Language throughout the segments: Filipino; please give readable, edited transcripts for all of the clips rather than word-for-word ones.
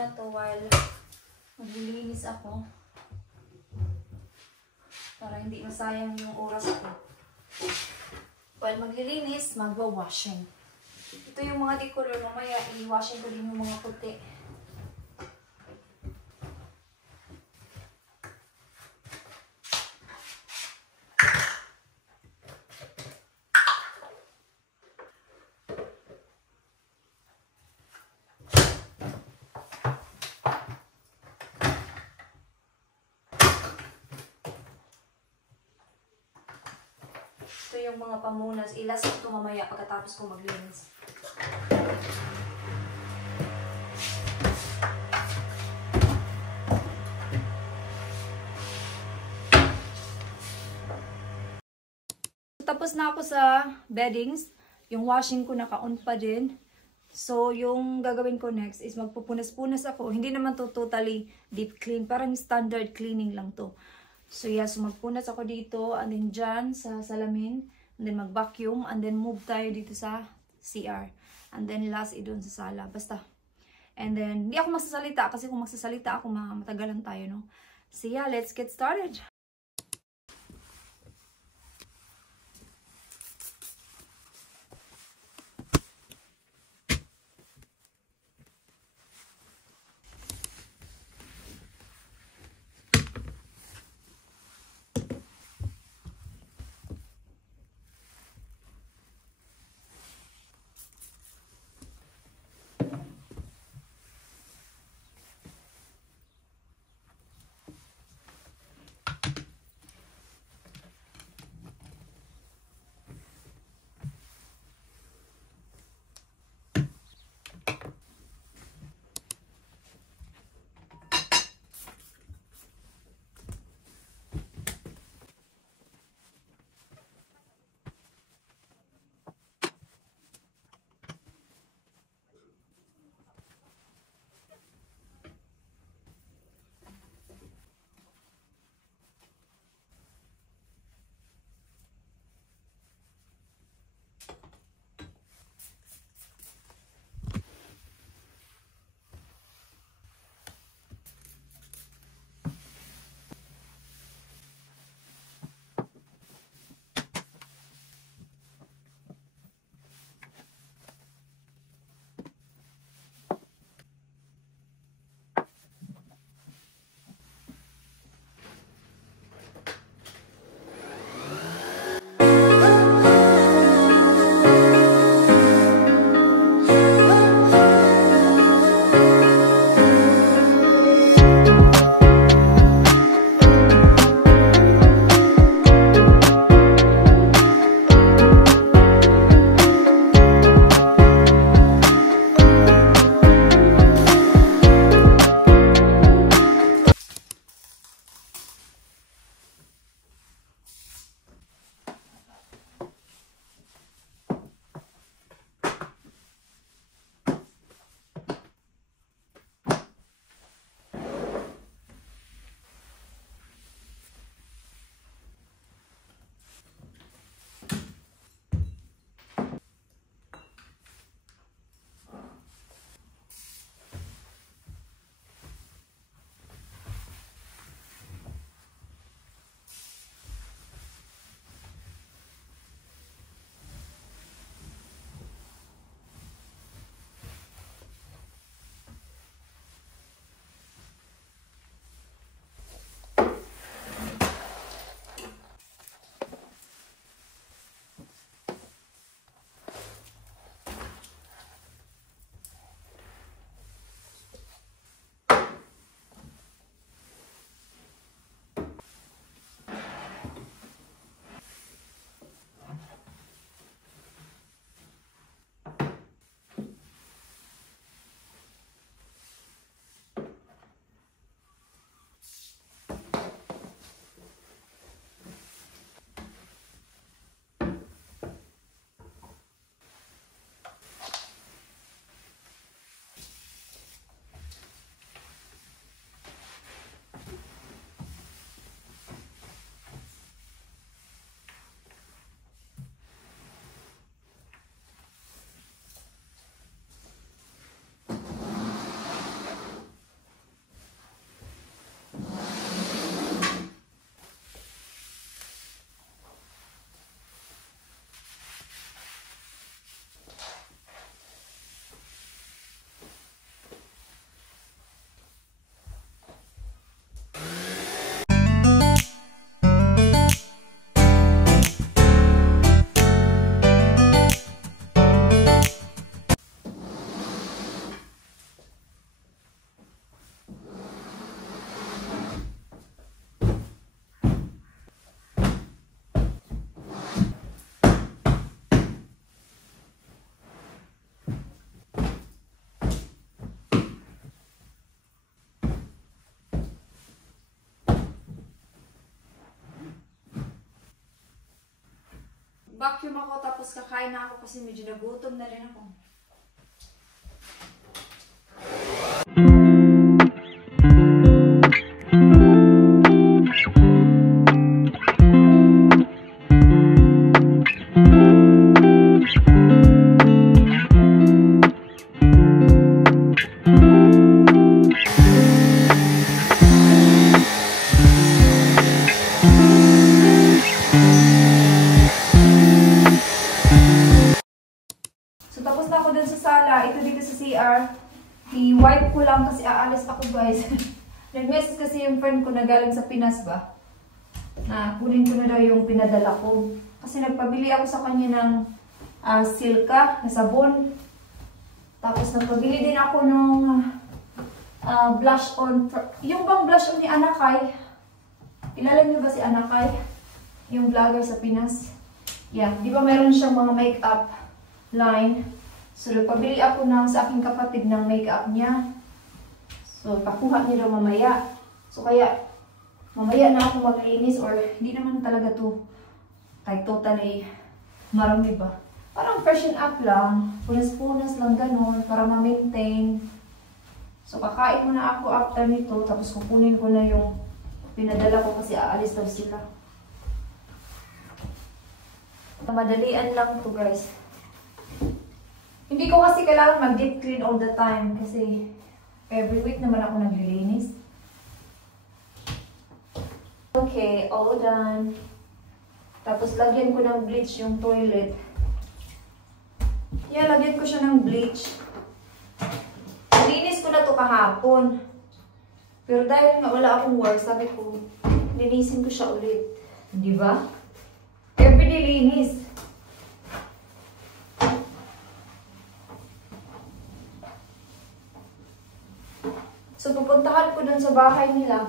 muna to while maglilinis ako. Para hindi masayang yung oras ko. While maglilinis, magwa-washing. Ito yung mga decolor. Mamaya i-washing ko din yung mga puti. Ito yung mga pamunas. Ilasap ko mamaya pagkatapos ko maglinis. Tapos na ako sa beddings. Yung washing ko naka-on pa din. So, yung gagawin ko next is magpupunas-punas ako. Hindi naman to totally deep clean. Parang standard cleaning lang to. So, yeah. So, magpunas ako dito. And then dyan sa salamin. And then mag-vacuum. And then move tayo dito sa CR. And then last doon sa sala. Basta. And then, hindi ako magsasalita. Kasi kung magsasalita ako, matagalan tayo, no? So, yeah. Let's get started. Vacuum ako tapos kakain na ako kasi medyo nagutom na rin ako. I-wipe ko lang kasi aalis ako guys. Nag-message kasi yung friend ko na galing sa Pinas ba. Na kunin ko na daw yung pinadala ko. Kasi nagpabili ako sa kanya ng silka na sabon. Tapos nagpabili din ako ng blush on. Yung bang blush on ni Anakay. Kilala niyo ba si Anakay? Yung vlogger sa Pinas. Yeah, di ba meron siyang mga makeup line. So, nagpabili ako sa aking kapatid ng makeup niya. So, pakuha niya daw mamaya. So, kaya, mamaya na ako maglinis or hindi naman talaga to kahit totally marami ba. Parang freshen up lang. Punas-punas lang ganun para ma-maintain. So, kakain muna ako after nito. Tapos, kukunin ko na yung pinadala ko kasi aalis daw sila. Madalian lang to guys. Hindi ko kasi kailangan mag-deep clean all the time kasi every week naman ako naglilinis. Okay, all done. Tapos lagyan ko ng bleach yung toilet. Yeah, lagyan ko siya ng bleach. Nilinis ko na to kahapon. Pero dahil nga wala akong work, sabi ko, linisin ko siya ulit. Di ba? Everyday linis. So, pupuntahan ko dun sa bahay nila.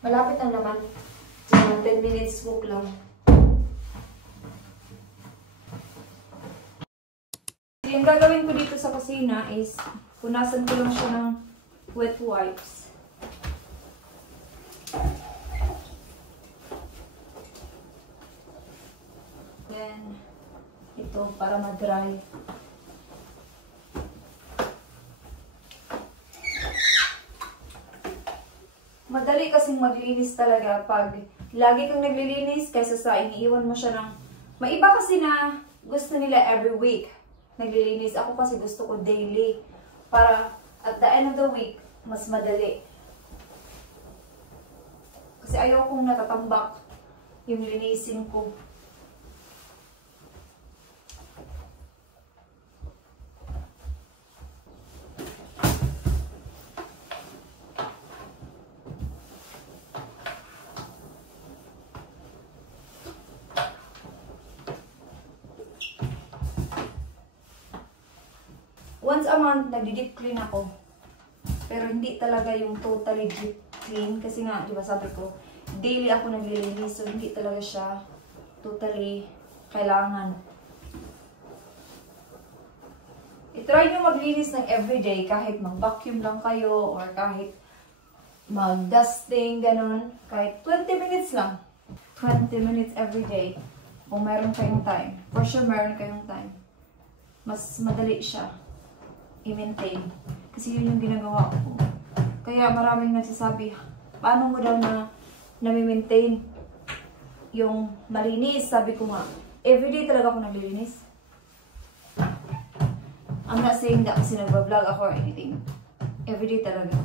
Malapit lang naman. 10 minutes walk lang. Yung gagawin ko dito sa kusina is, punasan ko lang siya ng wet wipes. Then, ito para ma-dry. Madali kasing maglinis talaga pag lagi kang naglilinis kaysa sa iniiwan mo siya ng... May iba kasi na gusto nila every week naglilinis. Ako kasi gusto ko daily para at the end of the week, mas madali. Kasi ayaw kong natatambak yung linisin ko. Once a month, nag-deep clean ako. Pero hindi talaga yung totally deep clean. Kasi nga, di ba sabi ko, daily ako naglilinis. So, hindi talaga siya totally kailangan. I-try nyo maglinis ng everyday. Kahit mag-vacuum lang kayo or kahit mag-dusting, ganun. Kahit 20 minutes lang. 20 minutes everyday. Kung meron kayong time. For sure, meron kayong time. Mas madali siya i-maintain. Kasi yun yung ginagawa ko. Kaya maraming nagsasabi, paano mo daw na nami-maintain yung malinis? Sabi ko nga, everyday talaga ako naglilinis. I'm not saying that kasi nagbablog ako or anything. Everyday talaga.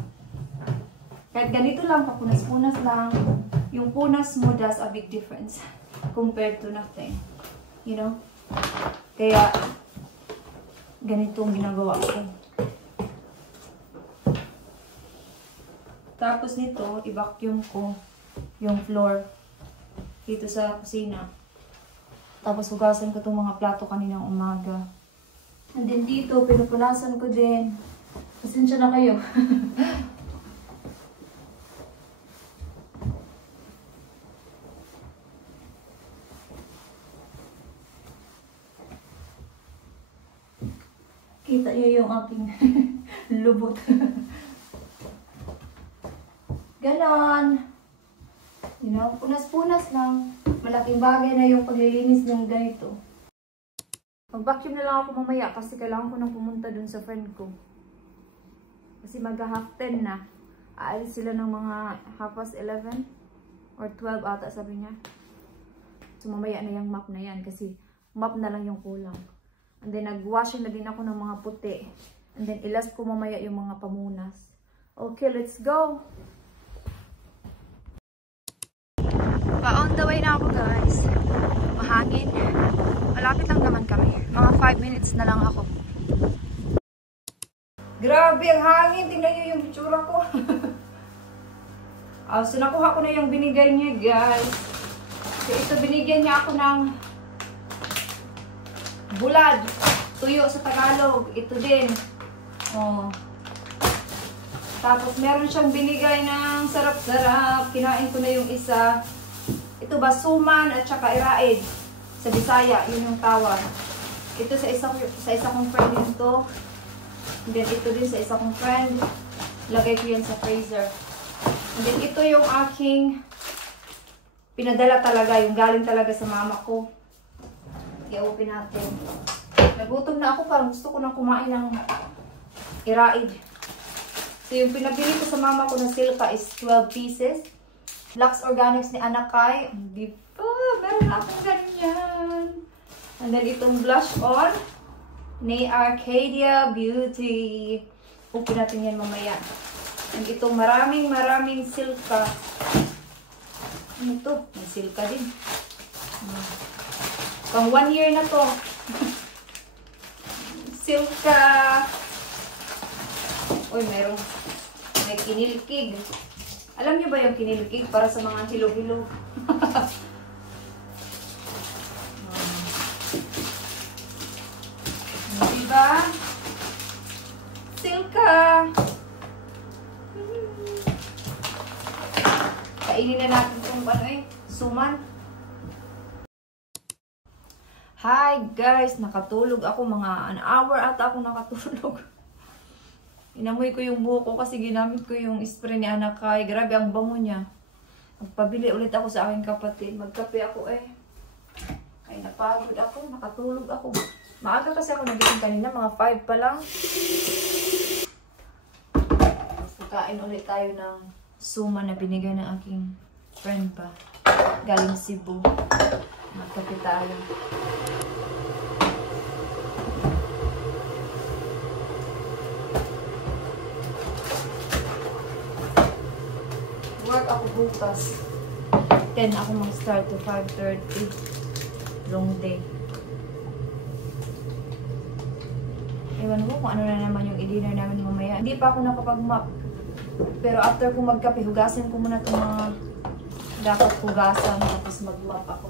Kahit ganito lang, papunas-punas lang. Yung punas mo does a big difference compared to nothing. You know? Kaya, ganito ang ginagawa ko. Tapos nito, i-vacuum ko yung floor dito sa kusina. Tapos hugasan ko itong mga plato kaninang umaga. And then dito, pinupunasan ko din. Pasensya na kayo. Kita niyo yung aking lubot. Ganon. You know, punas-punas lang. malaking bagay na yung paglilinis ng ganito. Mag-vacuum na lang ako mamaya kasi kailangan ko nang pumunta dun sa friend ko. Kasi mag-half 10 na. Aalis sila ng mga 11:30 or 12 ata sabi niya. So mamaya na yung map na yan kasi map na lang yung kulang. And then nag-washing na din ako ng mga puti. And then ilast ko mamaya yung mga pamunas. Okay, let's go! On the way na ako guys. Mahangin. Malapit lang naman kami. Mga 5 minutes na lang ako. Grabe ang hangin. Tingnan nyo yung itsura ko. So nakuha ko na yung binigay niya guys. So ito binigyan niya ako ng bulad. Tuyo sa Tagalog. Ito din. Oh. Tapos meron siyang binigay ng sarap-sarap. Kinain ko na yung isa. Ito basuman at saka iraid. Sa Bisaya, yun yung tawag. Ito sa isa kong friend din to. And then ito din sa isa kong friend. Lagay ko yan sa freezer. And then ito yung aking pinadala talaga. Yung galing talaga sa mama ko. I-open natin. Nagutom na ako. Parang gusto ko nang kumain ng iraid. So yung pinabili ko sa mama ko na silka is 12 pieces. Lux Organics ni Anakay. Di ba? Meron akong ganyan. And then itong blush on ni Arcadia Beauty. Open natin yan mamaya. And itong maraming silka. Ano to? May silka din. Pang 1 year na to. Silka. Uy, may kinilkig. Alam niyo ba yung kinilkig para sa mga hilo-hilo? Diba? Silka! Kainin na natin itong suman. Hi guys! Nakatulog ako. Mga an hour ata ako nakatulog. Inamoy ko yung buhok ko kasi ginamit ko yung spray ni Anakay. Grabe ang bango niya. Magpabili ulit ako sa aking kapatid. Magkape ako eh. Ay napagod ako. Nakatulog ako. Maaga kasi ako nagising kanina. Mga 5 pa lang. Kain ulit tayo ng suman na binigay ng aking friend pa. Galing Cebu. Magkape tayo. Work ako bukas. 10 ako mag-start to 5:30. Long day. Ewan ko kung ano na naman yung i-dinner namin mamaya. Hindi pa ako nakapag-map. Pero after kong magkape, hugasin ko muna itong mga dapat hugasan. Tapos mag-map ako.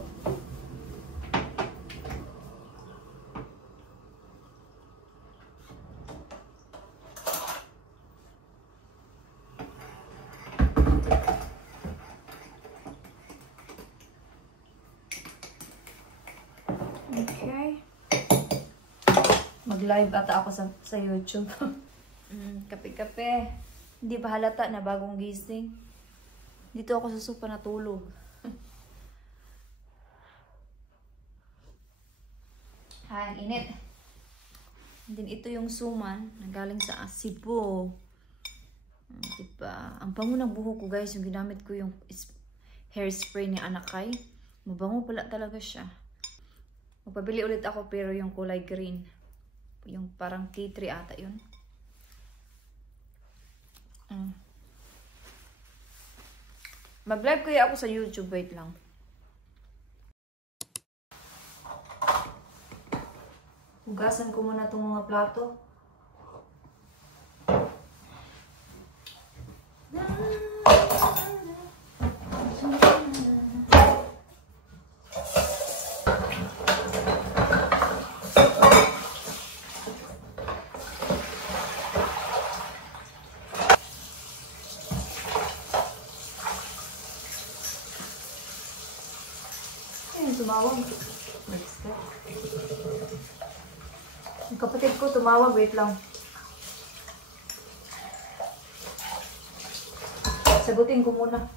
Okay. Mag-live ata ako sa YouTube. Kape-kape. Hindi pa halata na bagong gising. Dito ako sa sofa natulog. Ang init. And then ito yung suman na galing sa Cebu. Diba? Ang bango ng buhok ko guys. Yung ginamit ko yung hairspray ni Anakay. Mabango pala talaga siya. Magpabili ulit ako pero yung kulay green. Yung parang tea tree ata yun. Mag-live kaya ako sa YouTube. Wait lang. Hugasan ko muna itong mga plato. Tumawag. Yung kapatid ko tumawag. Wait lang. Sagutin ko muna.